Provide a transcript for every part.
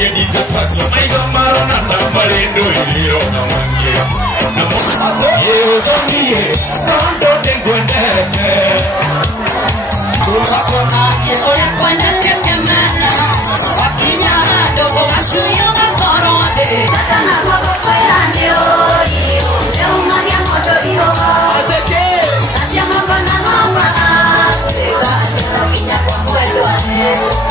Yedi tafazo maido marona na malendo ilio na wange na moto yeo tongie nondo dengwendeke Kulakona ye ole kwenda kemana wakinya dogo mashuyo na korode tata na baba kwera ni ori leo magia moto ihoga ateke nasianga kona mama ateka wakinya kwa mwelo ane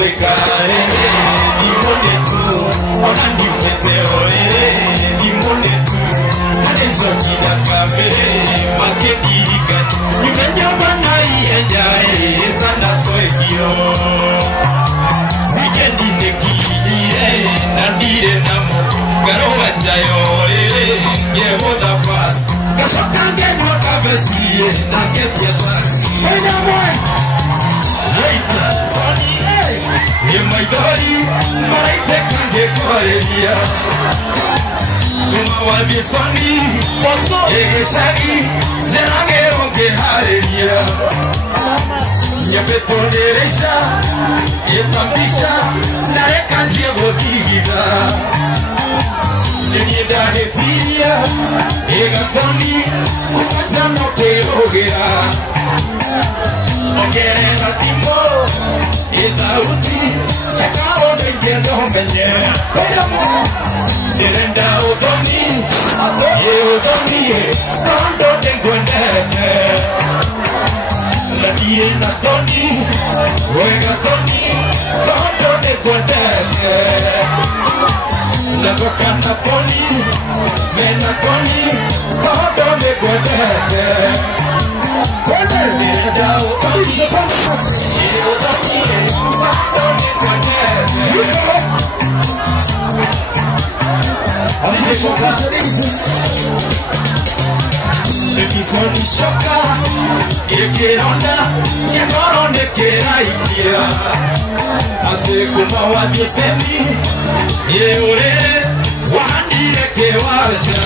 de carne, y Waitekage kwareria Kuma wabisoni Egeshagi Jeragero ngehareria Nyabetonderesha Yetambisha Nareka njego kigida Nyenyeda hetiria Egakoni Kumachano keogea Ogerera timbo Yetauti Yakao nengendo menye Nerenda udoni Ye udoni Tondo dengwendene Nadie na doni Wega doni Tondo dengwendene Nagoka na poni Mena doni Tondo dengwendene Nerenda udoni Ye udoni Tondo dengwendene Sebizoni shoka Ekeronda Kemoronde keraikia Ase kuma wabiosemi Yeure Wahandire kewaja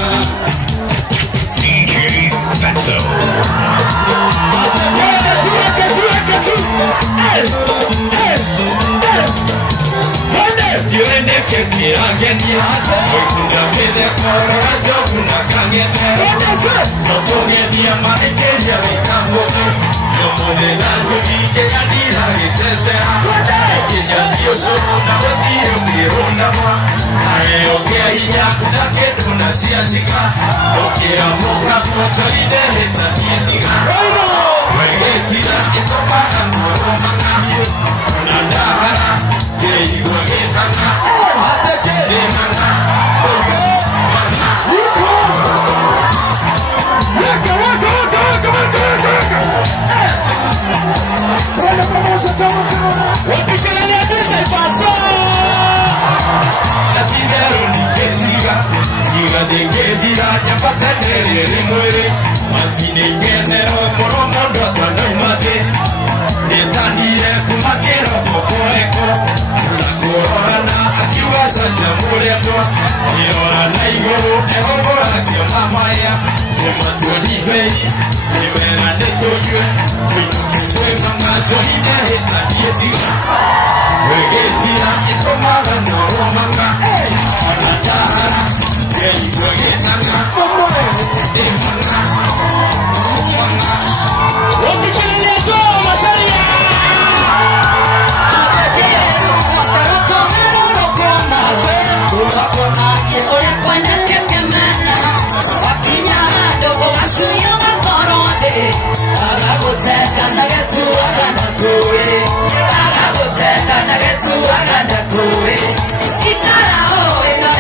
DJ Fatso. Diorene keki angenia Oikunda mede kora joguna kangene Nopongenia manekeria vikangone Yomone langu vike kandira gitetea Kenya dio sorona watiro kirona ma Aeokea hinya kuna kedu na siashika Okea moka kocha ideheta nietiga Wegetira itopa angoro makambio Unandahara Keigo getanga Ateke Demanga Ote Manga Tuende pamoja kama Wapikelele adise Fatso Natidero niketiga Tiga dengedira Nyapata nerere mwere Matine kenero Moro mondo Tanoimate Netanire kumakero Kokoeko Nakorana Atiwasa Jamuretwa Kiorana igoro Ehogora Kiomamaya Kematoni vei Kimera netoyue Tuinukiswe Mangazo Hideheta Dietiga Wegetira Itomaga Noromanga Anatara Kei Wegetanga Demanga Manga Wapikelelezo Masharia Itara o ena